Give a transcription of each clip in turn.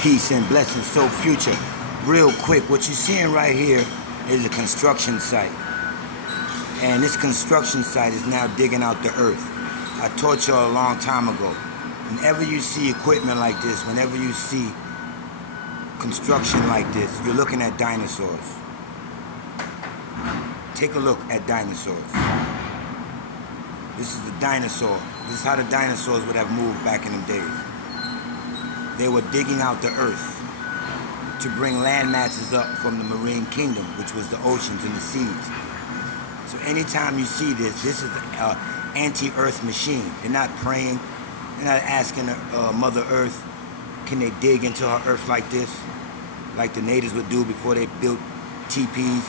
Peace and blessings. So future, real quick, what you're seeing right here is a construction site. And this construction site is now digging out the earth. I taught y'all a long time ago. Whenever you see equipment like this, whenever you see construction like this, you're looking at dinosaurs. Take a look at dinosaurs. This is the dinosaur. This is how the dinosaurs would have moved back in the days. They were digging out the earth to bring land masses up from the marine kingdom, which was the oceans and the seas. So anytime you see this is an anti-earth machine. They're not praying. They're not asking Mother Earth, can they dig into her earth like this? Like the natives would do before they built teepees.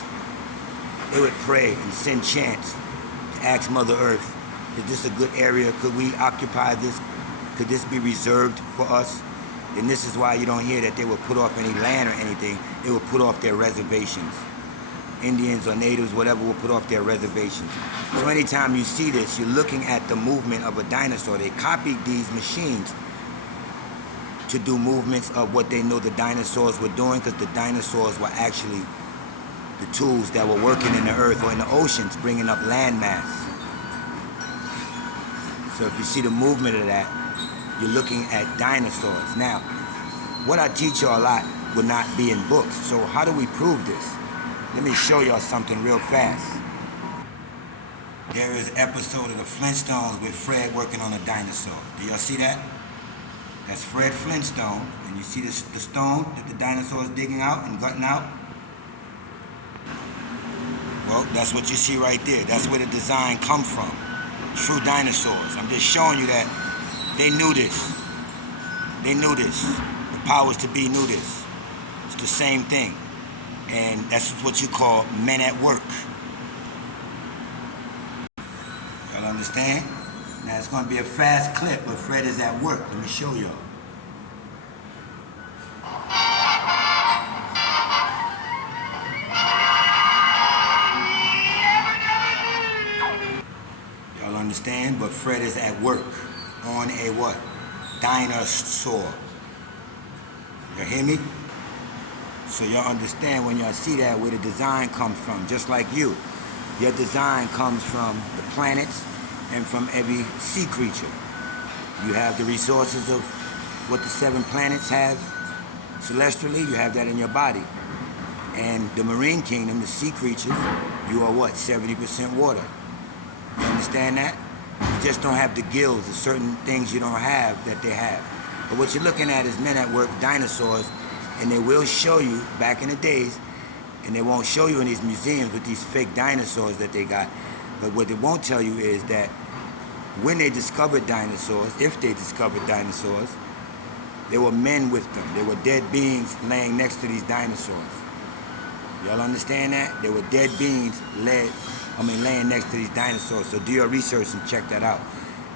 They would pray and send chants to ask Mother Earth, is this a good area? Could we occupy this? Could this be reserved for us? And this is why you don't hear that they would put off any land or anything. They would put off their reservations. Indians or natives, whatever, will put off their reservations. So anytime you see this, you're looking at the movement of a dinosaur. They copied these machines to do movements of what they know the dinosaurs were doing, because the dinosaurs were actually the tools that were working in the earth or in the oceans, bringing up land mass. So if you see the movement of that, you're looking at dinosaurs. Now, what I teach y'all a lot will not be in books. So how do we prove this? Let me show y'all something real fast. There is an episode of the Flintstones with Fred working on a dinosaur. Do y'all see that? That's Fred Flintstone. And you see the stone that the dinosaur is digging out and gutting out? Well, that's what you see right there. That's where the design comes from. True dinosaurs. I'm just showing you that they knew this. They knew this. The powers to be knew this. It's the same thing. And that's what you call men at work. Y'all understand? Now it's going to be a fast clip, but Fred is at work. Let me show y'all. Y'all understand? But Fred is at work on a what? Dinosaur. You hear me? So y'all understand when y'all see that where the design comes from, just like you. Your design comes from the planets and from every sea creature. You have the resources of what the 7 planets have celestially, you have that in your body. And the marine kingdom, the sea creatures, you are what? 70% water. You understand that? You just don't have the gills. There's certain things you don't have that they have. But what you're looking at is men at work, dinosaurs, and they will show you back in the days, and they won't show you in these museums with these fake dinosaurs that they got. But what they won't tell you is that when they discovered dinosaurs, if they discovered dinosaurs, there were men with them. There were dead beings laying next to these dinosaurs. Y'all understand that? There were dead beings laying next to these dinosaurs. So do your research and check that out.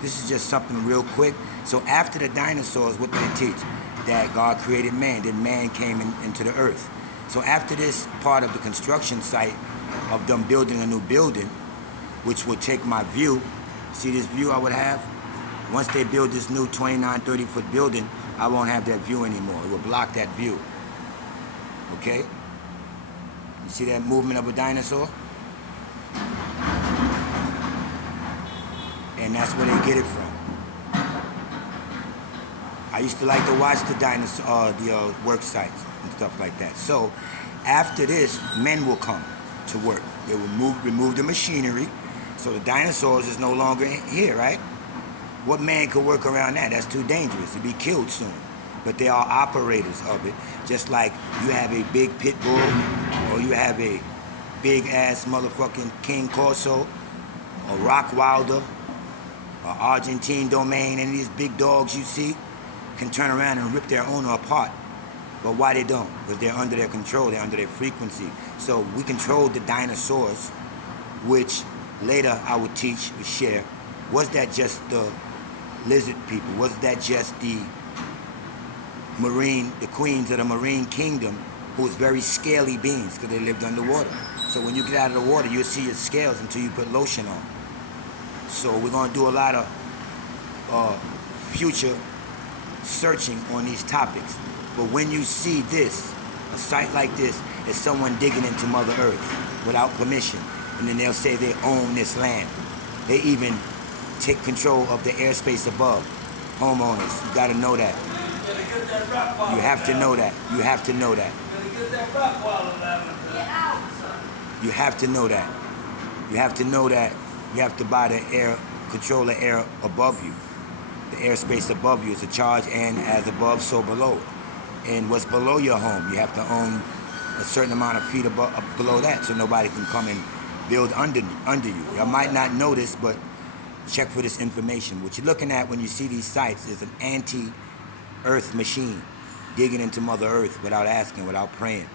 This is just something real quick. So after the dinosaurs, what did they teach? That God created man, then man came into the earth. So after this part of the construction site of them building a new building, which will take my view, see this view I would have? Once they build this new 29, 30-foot building, I won't have that view anymore. It will block that view. Okay? You see that movement of a dinosaur? And that's where they get it from. I used to like to watch the dinosaur, the work sites and stuff like that. So after this, men will come to work. They will remove the machinery. So the dinosaurs is no longer here, right? What man could work around that? That's too dangerous. He'd be killed soon. But they are operators of it. Just like you have a big pit bull, or you have a big ass motherfucking King Corso, or Rockwilder, or Argentine Domain, any of these big dogs you see can turn around and rip their owner apart. But why they don't? Because they're under their control, they're under their frequency. So we controlled the dinosaurs, which later I would teach, would share. Was that just the lizard people? Was that just the queens of the marine kingdom, who was very scaly beings because they lived underwater? So when you get out of the water, you'll see your scales until you put lotion on. So we're going to do a lot of future searching on these topics. But when you see this, a site like this, is someone digging into Mother Earth without permission, and then they'll say they own this land. They even take control of the airspace above. Homeowners, you gotta know that. You have to know that. You have to know that. You have to know that. You have to know that. You have to buy the air, control the air above you. The airspace above you is a charge, and as above, so below. And what's below your home, you have to own a certain amount of feet above, below that, so nobody can come and build under you. I might not know this, but check for this information. What you're looking at when you see these sites is an anti-Earth machine digging into Mother Earth without asking, without praying,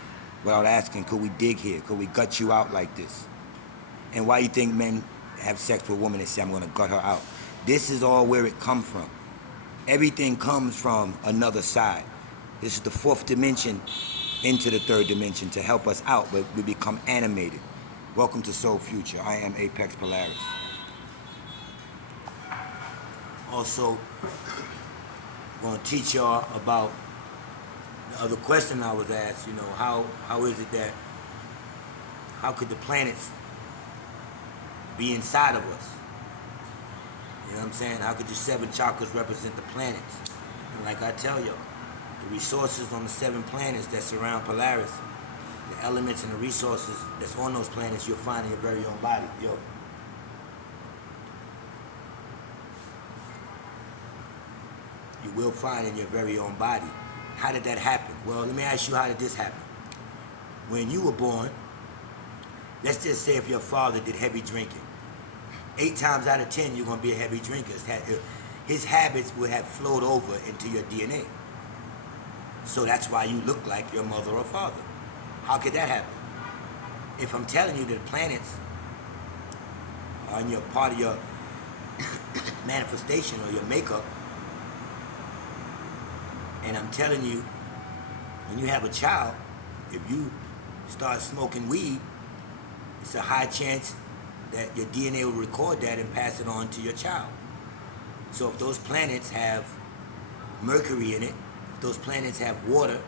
without asking, could we dig here? Could we gut you out like this? And why you think men have sex with women and say, I'm going to gut her out? This is all where it comes from. Everything comes from another side. This is the fourth dimension into the third dimension to help us out, but we become animated. Welcome to Soul Future. I am Apex Polaris. Also, I'm going to teach y'all about the other question I was asked, you know, how is it that, how could the planets be inside of us? You know what I'm saying? How could your 7 chakras represent the planets? And like I tell y'all, the resources on the 7 planets that surround Polaris, the elements and the resources that's on those planets, you'll find in your very own body. Yo. You will find in your very own body. How did that happen? Well, let me ask you, how did this happen? When you were born, let's just say if your father did heavy drinking, 8 times out of 10, you're going to be a heavy drinker. His habits would have flowed over into your DNA. So that's why you look like your mother or father. How could that happen? If I'm telling you that the planets are in your part of your manifestation or your makeup, and I'm telling you, when you have a child, if you start smoking weed, it's a high chance that your DNA will record that and pass it on to your child. So if those planets have Mercury in it, if those planets have water,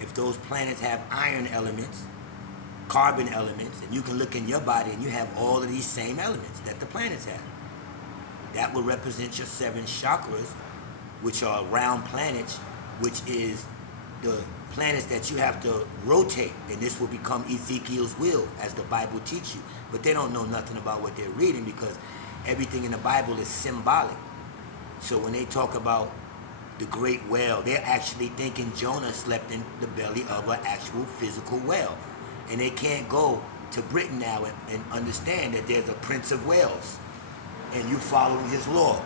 if those planets have iron elements, carbon elements, and you can look in your body and you have all of these same elements that the planets have. That will represent your 7 chakras, which are round planets, which is the planets that you have to rotate, and this will become Ezekiel's will, as the Bible teaches you. But they don't know nothing about what they're reading, because everything in the Bible is symbolic. So when they talk about the great whale, they're actually thinking Jonah slept in the belly of an actual physical whale. And they can't go to Britain now and understand that there's a Prince of Wales, and you following his law.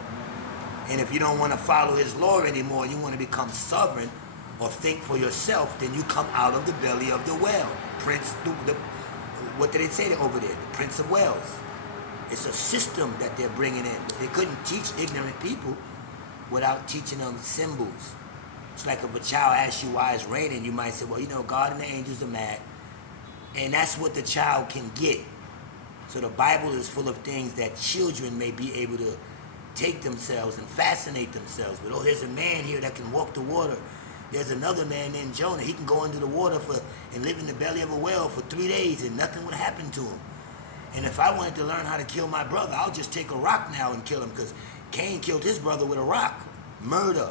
And if you don't want to follow his law anymore, you want to become sovereign or think for yourself, then you come out of the belly of the whale. What did they say over there? The Prince of Wales. It's a system that they're bringing in. They couldn't teach ignorant people without teaching them symbols. It's like if a child asks you why it's raining, you might say, well, you know, God and the angels are mad. And that's what the child can get. So the Bible is full of things that children may be able to take themselves and fascinate themselves with. Oh, there's a man here that can walk the water. There's another man named Jonah. He can go into the water and live in the belly of a whale for 3 days and nothing would happen to him. And if I wanted to learn how to kill my brother, I'll just take a rock now and kill him, because Cain killed his brother with a rock. Murder.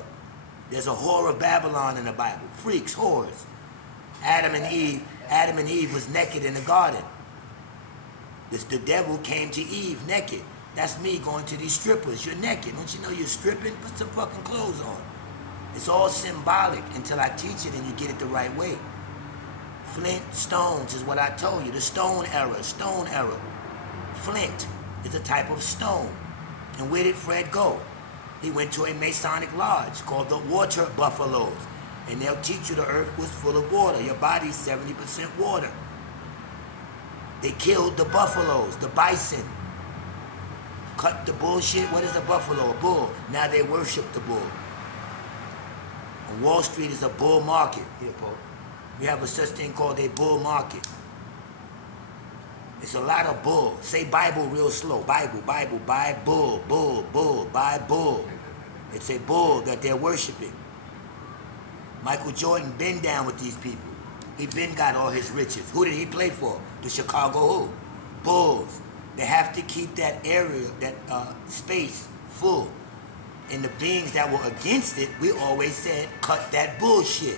There's a whore of Babylon in the Bible. Freaks, whores. Adam and Eve was naked in the garden. The devil came to Eve naked. That's me going to these strippers. You're naked. Don't you know you're stripping? Put some fucking clothes on. It's all symbolic until I teach it and you get it the right way. Flintstones is what I told you. The stone era. Flint is a type of stone. And where did Fred go? He went to a Masonic lodge called the Water Buffaloes. And they'll teach you the earth was full of water. Your body's 70% water. They killed the buffaloes, the bison. Cut the bullshit. What is a buffalo? A bull. Now they worship the bull. And Wall Street is a bull market. Here, Paul. We have a such thing called a bull market. It's a lot of bull. Say Bible real slow. Bible, buy bull, bull, bull, buy bull. It's a bull that they're worshiping. Michael Jordan been down with these people. He been got all his riches. Who did he play for? The Chicago who? Bulls. They have to keep that area, that space full. And the beings that were against it, we always said, cut that bullshit.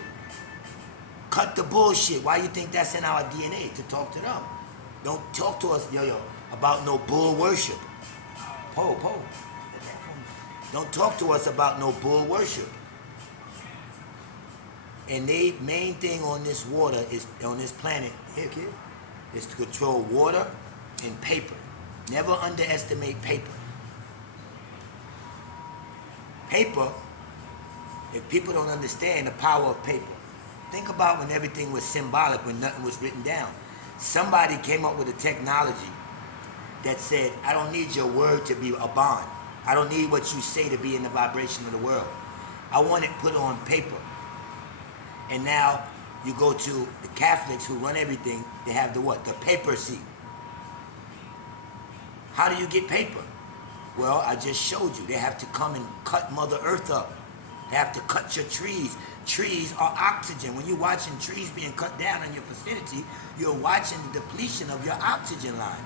Cut the bullshit. Why you think that's in our DNA? To talk to them. Don't talk to us, about no bull worship. Po. Don't talk to us about no bull worship. And the main thing on this water is, on this planet, here kid, is to control water and paper. Never underestimate paper. Paper, if people don't understand the power of paper, think about when everything was symbolic, when nothing was written down. Somebody came up with a technology that said, I don't need your word to be a bond. I don't need what you say to be in the vibration of the world. I want it put on paper. And now you go to the Catholics who run everything, they have the what? The papacy. How do you get paper? Well, I just showed you. They have to come and cut Mother Earth up. They have to cut your trees. Trees are oxygen. When you're watching trees being cut down in your vicinity, you're watching the depletion of your oxygen line.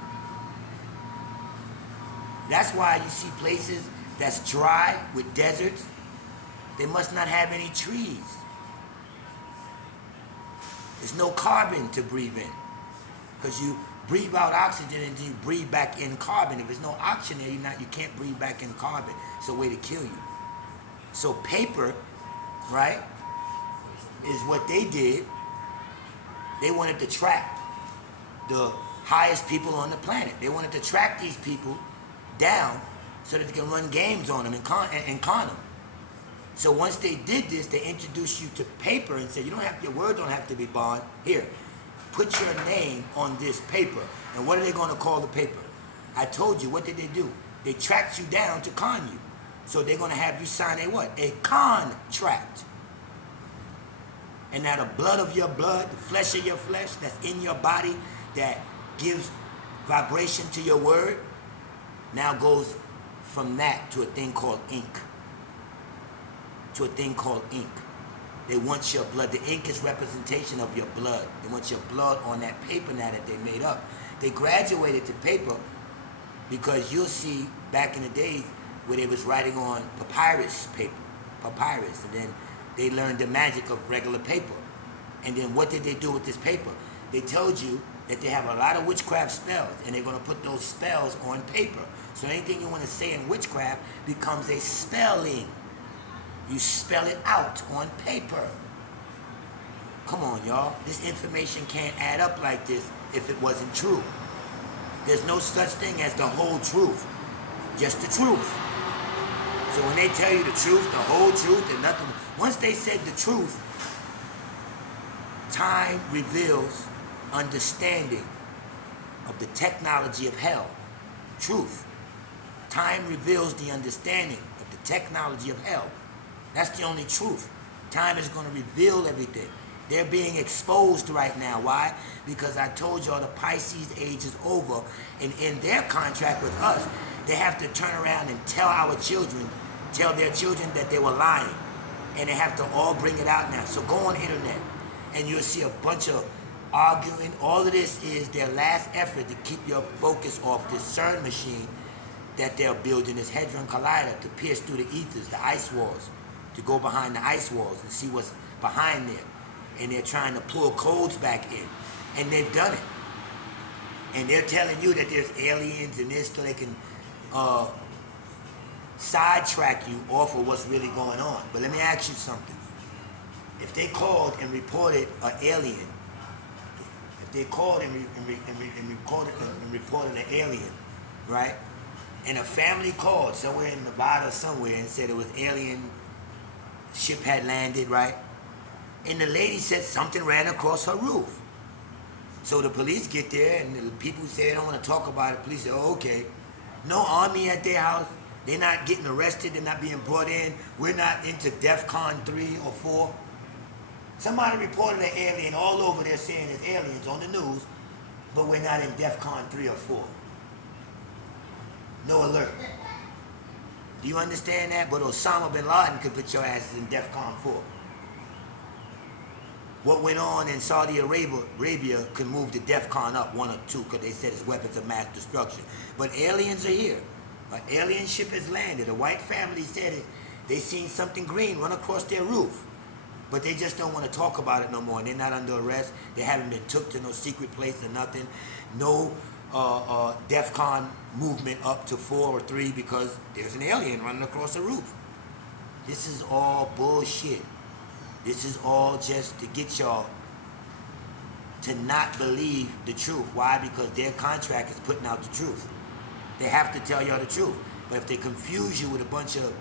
That's why you see places that's dry with deserts. They must not have any trees. There's no carbon to breathe in, because you breathe out oxygen and you breathe back in carbon. If there's no oxygen there, you can't breathe back in carbon. It's a way to kill you. So paper, right, is what they did. They wanted to track the highest people on the planet. They wanted to track these people down so that they can run games on them and con them. So once they did this, they introduced you to paper and said, your word don't have to be bond. Here, put your name on this paper. And what are they going to call the paper? I told you, what did they do? They tracked you down to con you. So they're going to have you sign a what? A contract. And now the blood of your blood, the flesh of your flesh that's in your body that gives vibration to your word, now goes from that to a thing called ink. They want your blood. The ink is representation of your blood. They want your blood on that paper now that they made up. They graduated to paper because you'll see back in the days where they was writing on papyrus paper, and then they learned the magic of regular paper. And then what did they do with this paper? They told you that they have a lot of witchcraft spells, and they're going to put those spells on paper. So anything you want to say in witchcraft becomes a spelling. You spell it out on paper. Come on, y'all. This information can't add up like this if it wasn't true. There's no such thing as the whole truth, just the truth. So when they tell you the truth, the whole truth, and nothing, once they said the truth, time reveals understanding of the technology of hell. Truth. Time reveals the understanding of the technology of hell. That's the only truth. Time is going to reveal everything. They're being exposed right now. Why? Because I told y'all the Pisces age is over, and in their contract with us, they have to turn around and tell their children that they were lying. And they have to all bring it out now. So go on the internet, and you'll see a bunch of arguing. All of this is their last effort to keep your focus off this CERN machine that they're building, this Hadron Collider, to pierce through the ethers, the ice walls, to go behind the ice walls and see what's behind there. And they're trying to pull codes back in. And they've done it. And they're telling you that there's aliens and this so they can sidetrack you off of what's really going on. But let me ask you something. If they called and reported an alien, reported an alien, right? And a family called somewhere in Nevada somewhere and said it was alien, ship had landed, right? And the lady said something ran across her roof. So the police get there and the people say they don't want to talk about it. Police say, oh, okay. No army at their house. They're not getting arrested. They're not being brought in. We're not into DEFCON 3 or 4. Somebody reported an alien all over there saying there's aliens on the news, but we're not in DEFCON 3 or 4. No alert. Do you understand that? But Osama bin Laden could put your asses in DEFCON 4. what went on in Saudi Arabia could move the DEFCON up 1 or 2 because they said it's weapons of mass destruction. But aliens are here. An alien ship has landed. A white family said it. They seen something green run across their roof. But they just don't want to talk about it no more. And they're not under arrest. They haven't been took to no secret place or nothing. No DEFCON movement up to 4 or 3 because there's an alien running across the roof. This is all bullshit. This is all just to get y'all to not believe the truth. Why? Because their contract is putting out the truth. They have to tell y'all the truth. But if they confuse you with a bunch of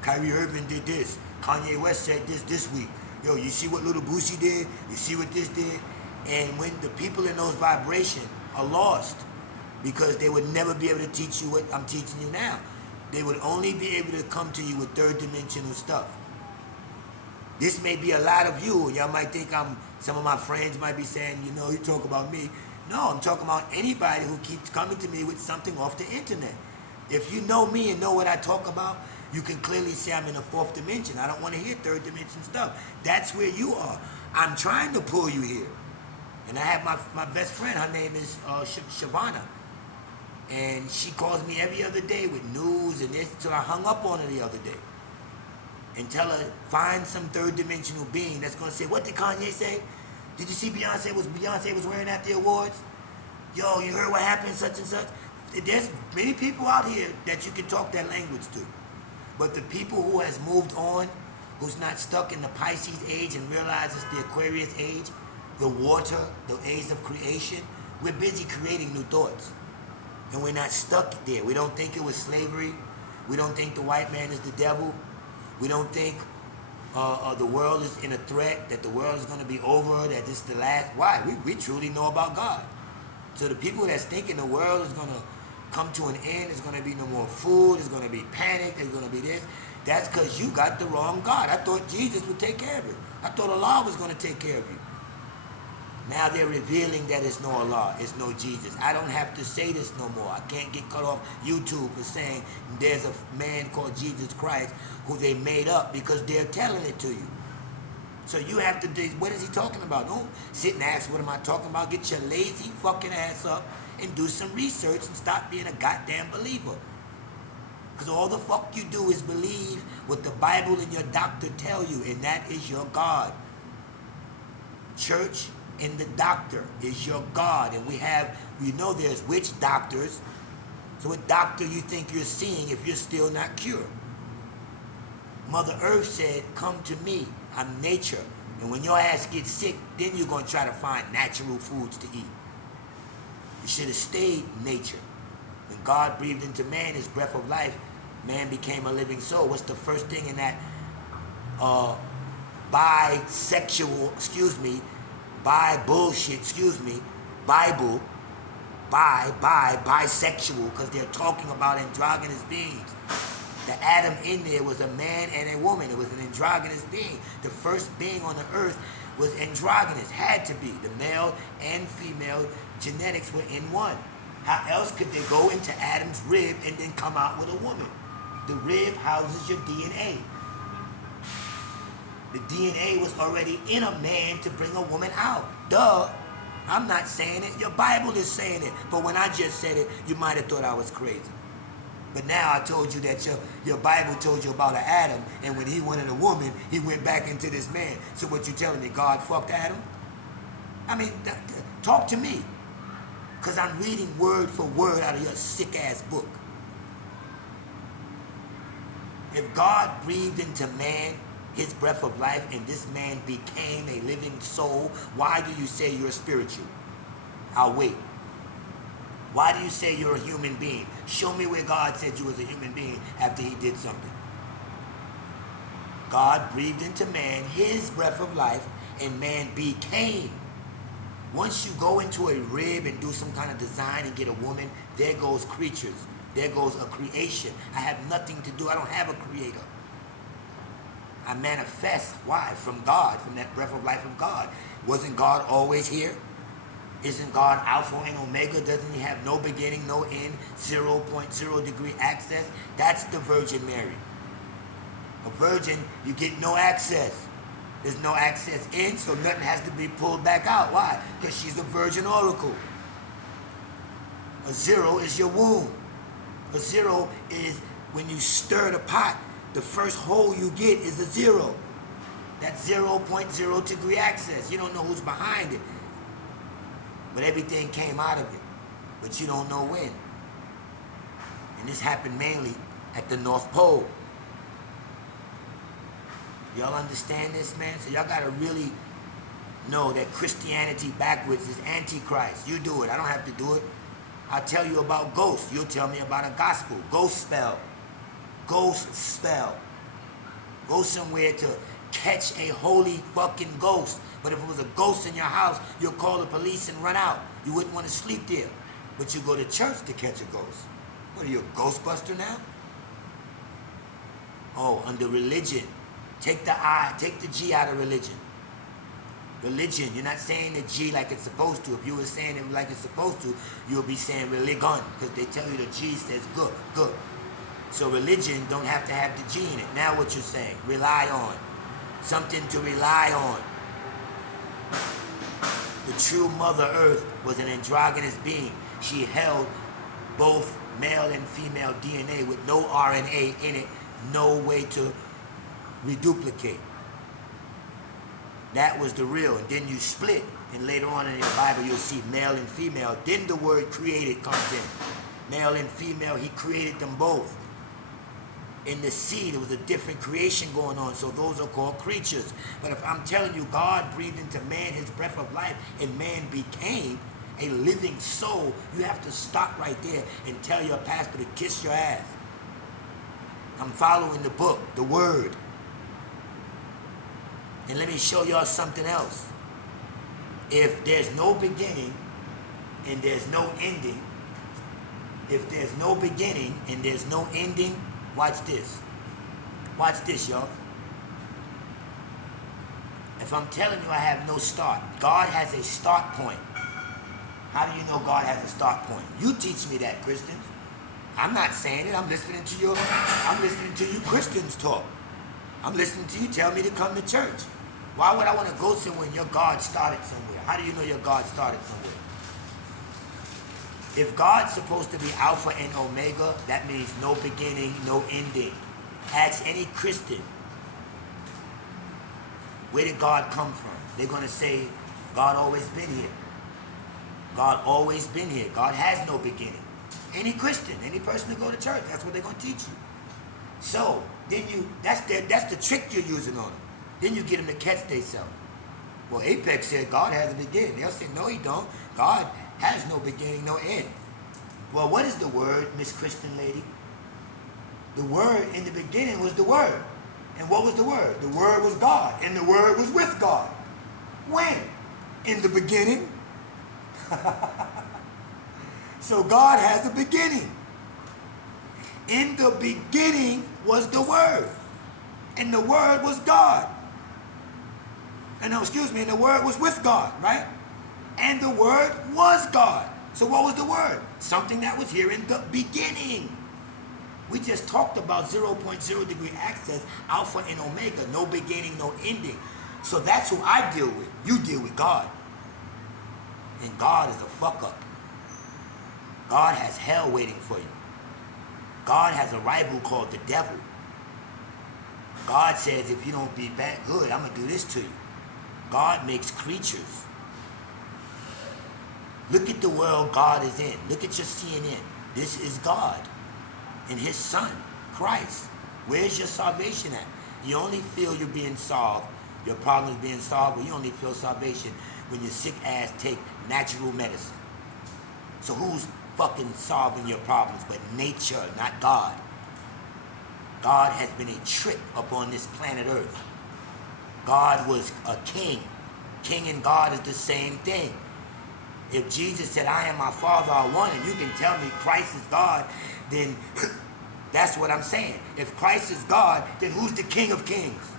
Kyrie Irving did this, Kanye West said this week. Yo, you see what Little Boosie did? You see what this did? And when the people in those vibrations are lost, because they would never be able to teach you what I'm teaching you now. They would only be able to come to you with third dimensional stuff. This may be a lot of you, and y'all might think some of my friends might be saying, you know, you talk about me. No, I'm talking about anybody who keeps coming to me with something off the internet. If you know me and know what I talk about, you can clearly see I'm in a 4th dimension. I don't want to hear 3rd dimension stuff. That's where you are. I'm trying to pull you here. And I have my best friend, her name is Shavana. And she calls me every other day with news and this, till I hung up on her the other day. And tell her, find some 3rd dimensional being that's going to say, what did Kanye say? Did you see Beyonce was wearing at the awards? Yo, you heard what happened, such and such? There's many people out here that you can talk that language to. But the people who has moved on, who's not stuck in the Pisces age and realizes the Aquarius age, the water, the age of creation, we're busy creating new thoughts. And we're not stuck there. We don't think it was slavery. We don't think the white man is the devil. We don't think the world is in a threat, that the world is going to be over, that this is the last. Why? We truly know about God. So the people that's thinking the world is going to come to an end, there's going to be no more food, there's going to be panic, there's going to be this, that's because you got the wrong God. I thought Jesus would take care of it. I thought Allah was going to take care of you. Now they're revealing that it's no Allah, it's no Jesus. I don't have to say this no more. I can't get cut off YouTube for saying there's a man called Jesus Christ who they made up because they're telling it to you. So you have to, what is he talking about? Don't sit and ask, what am I talking about? Get your lazy fucking ass up and do some research and stop being a goddamn believer. Because all the fuck you do is believe what the Bible and your doctor tell you, and that is your God. Church and the doctor is your God. And we know there's witch doctors. So what doctor you think you're seeing if you're still not cured? Mother Earth said, come to me. I'm nature. And when your ass gets sick, then you're going to try to find natural foods to eat. You should have stayed nature. When God breathed into man his breath of life, man became a living soul. What's the first thing in that bisexual, bisexual, because they're talking about androgynous beings. The Adam in there was a man and a woman. It was an androgynous being. The first being on the earth was androgynous, had to be. The male and female genetics were in one. How else could they go into Adam's rib and then come out with a woman? The rib houses your DNA. The DNA was already in a man to bring a woman out. Duh. I'm not saying it. Your Bible is saying it. But when I just said it, you might have thought I was crazy. But now I told you that your Bible told you about an Adam, and when he wanted a woman, he went back into this man. So what you telling me, God fucked Adam? I mean, talk to me. Because I'm reading word for word out of your sick-ass book. If God breathed into man his breath of life and this man became a living soul, why do you say you're spiritual? I'll wait. Why do you say you're a human being? Show me where God said you was a human being after he did something. God breathed into man his breath of life and man became. Once you go into a rib and do some kind of design and get a woman, there goes creatures. There goes a creation. I have nothing to do. I don't have a creator. I manifest. Why? From God, from that breath of life of God. Wasn't God always here? Isn't God Alpha and Omega? Doesn't he have no beginning, no end, 0.0 degree access? That's the Virgin Mary. A virgin, you get no access. There's no access in, so nothing has to be pulled back out. Why? Because she's a virgin oracle. A 0 is your womb. A 0 is when you stir the pot, the first hole you get is a 0. That's 0.0 degree access. You don't know who's behind it. But everything came out of it. But you don't know when. And this happened mainly at the North Pole. Y'all understand this, man? So y'all gotta really know that Christianity backwards is Antichrist. You do it. I don't have to do it. I'll tell you about ghosts. You'll tell me about a gospel. Ghost spell. Ghost spell. Go somewhere to catch a holy fucking ghost. But if it was a ghost in your house, you'll call the police and run out. You wouldn't want to sleep there. But you go to church to catch a ghost. What are you, a ghostbuster now? Oh, under religion. Take the I, take the G out of religion. Religion, you're not saying the G like it's supposed to. If you were saying it like it's supposed to, you'll be saying religion, because they tell you the G says good, good. So religion don't have to have the G in it. Now what you're saying, rely on. Something to rely on. The true Mother Earth was an androgynous being. She held both male and female DNA with no RNA in it, no way to reduplicate. That was the real. And then you split, and later on in your Bible you'll see male and female. Then the word created comes in. Male and female, he created them both. In the sea, there was a different creation going on, so those are called creatures. But if I'm telling you God breathed into man his breath of life, and man became a living soul, you have to stop right there and tell your pastor to kiss your ass. I'm following the book, the word. And let me show y'all something else. If there's no beginning and there's no ending, if there's no beginning and there's no ending, watch this. Watch this, y'all. If I'm telling you I have no start, God has a start point. How do you know God has a start point? You teach me that, Christians. I'm not saying it. I'm listening to you Christians talk. I'm listening to you tell me to come to church. Why would I want to go somewhere when your God started somewhere? How do you know your God started somewhere? If God's supposed to be Alpha and Omega, that means no beginning, no ending. Ask any Christian, where did God come from? They're going to say, God always been here. God always been here. God has no beginning. Any Christian, any person who go to church, that's what they're going to teach you. So, then that's the trick you're using on them. Then you get them to catch themselves. Well, Apex said God has a beginning. They'll say, no, he don't. God has no beginning, no end. Well, what is the word, Miss Christian lady? The word in the beginning was the word. And what was the word? The word was God. And the word was with God. When? In the beginning. So God has a beginning. In the beginning was the word. And the word was God. And the word was with God, right? And the word was God. So what was the word? Something that was here in the beginning. We just talked about 0.0 degree access, Alpha and Omega, no beginning, no ending. So that's who I deal with. You deal with God. And God is a fuck up. God has hell waiting for you. God has a rival called the devil. God says, if you don't be back good, I'm going to do this to you. God makes creatures. Look at the world God is in. Look at your CNN. This is God and his son, Christ. Where's your salvation at? You only feel you're being solved, your problem's being solved, but you only feel salvation when your sick ass take natural medicine. So who's fucking solving your problems but nature, not God? God has been a trick upon this planet Earth. God was a king. King and God is the same thing. If Jesus said, I and my Father are one, and you can tell me Christ is God, then that's what I'm saying. If Christ is God, then who's the King of Kings?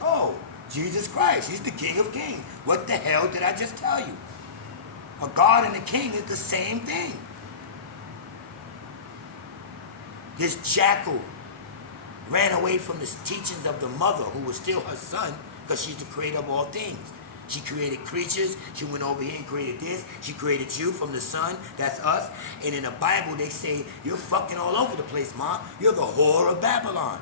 Oh, Jesus Christ. He's the King of Kings. What the hell did I just tell you? A God and a king is the same thing. This jackal ran away from the teachings of the mother, who was still her son, because she's the creator of all things. She created creatures. She went over here and created this. She created you from the sun. That's us. And in the Bible, they say, you're fucking all over the place, Mom. You're the whore of Babylon.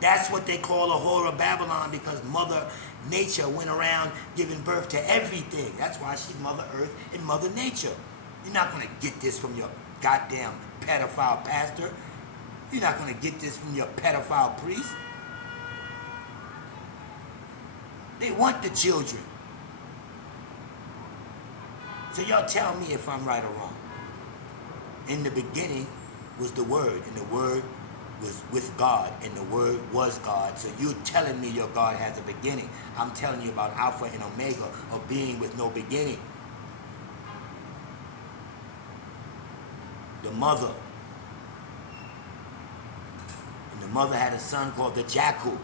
That's what they call a whore of Babylon, because Mother Nature went around giving birth to everything. That's why she's Mother Earth and Mother Nature. You're not going to get this from your goddamn pedophile pastor. You're not going to get this from your pedophile priest. They want the children. So y'all tell me if I'm right or wrong. In the beginning was the Word, and the Word was with God, and the Word was God. So you're telling me your God has a beginning. I'm telling you about Alpha and Omega, of being with no beginning. The mother. And the mother had a son called the Jackal.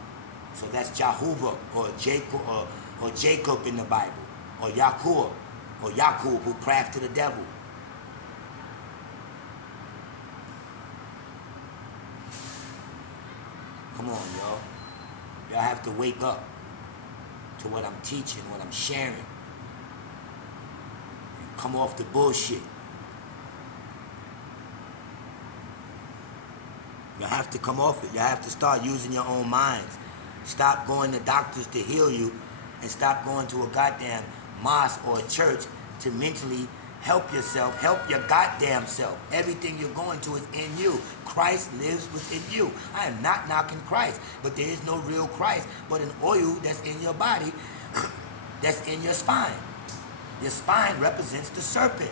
So that's Jehovah, or Jacob in the Bible, or Yaakov, who crafted the devil. Come on, y'all. Y'all have to wake up to what I'm teaching, what I'm sharing. And come off the bullshit. You have to come off it. You have to start using your own minds. Stop going to doctors to heal you, and stop going to a goddamn mosque or a church to mentally help yourself, help your goddamn self. Everything you're going to is in you. Christ lives within you. I am not knocking Christ, but there is no real Christ, but an oil that's in your body, that's in your spine. Your spine represents the serpent.